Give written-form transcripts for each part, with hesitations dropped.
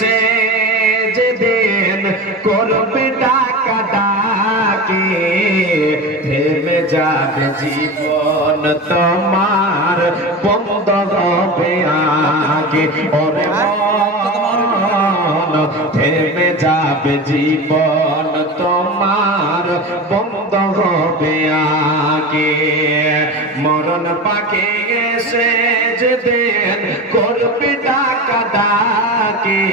এসে যেদিন করবে ডাকা ডাকে থেমে যাবে জীবন তোমার বন্ধ হবে আগে ওরে মন থেমে যাবে জীবন তোমার বন্ধ হবে আগে মরণ পাকে এসে যেদিন করবে ডাকা ডাকে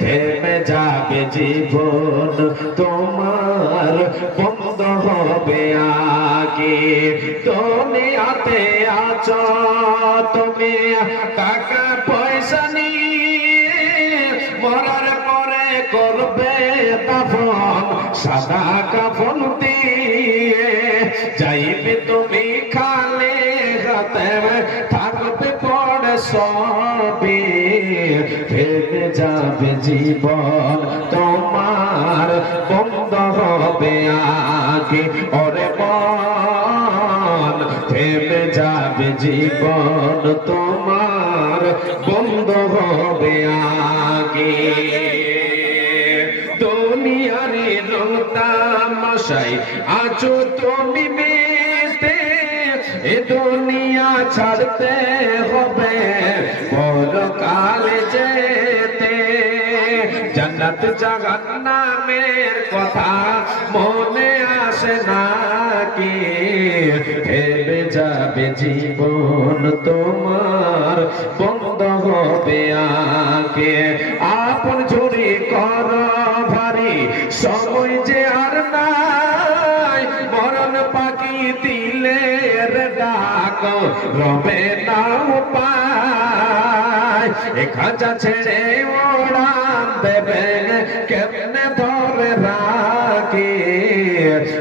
থেমে যাবে জীবন তোমার বন্ধ হবে আগে দুনিয়াতে আছো তুমি টাকা পয়সা নিয়ে মরার পরে করবে দাফন সাদা কাফন দিয়ে যাইবে তুমি খালে হাতে থাকবে পড়ে সবে ফেলে যাবে জীবন তোমার বন্ধ হবে আগে ওরে মন থেমে যাবে জীবন তোমার বন্ধ হবে আগে দুনিয়ারে রং তামাশাই আছো তুমি মেতে এ দুনিয়া ছাড়তে হবে পরকালে যেতে জান্নাত জাহান্নামের কথা মনে আসে নাকি থেমে যাবে জীবন তোমার বন্ধ হবে আগে আপন ঝুরি কর ভারী সময় যে আর নাই মরণ পাখি দিলের ডাক রবে না পায় এ খাঁচা ছেড়ে ওড়ান দেবে কেমনে ধরে রাখি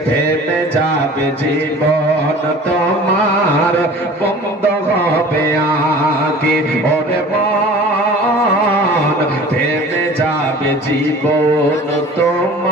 থেমে যাবে জীবন তোমার বন্ধ হবে আগে ওরে মন থেমে যাবে জীবন তোমার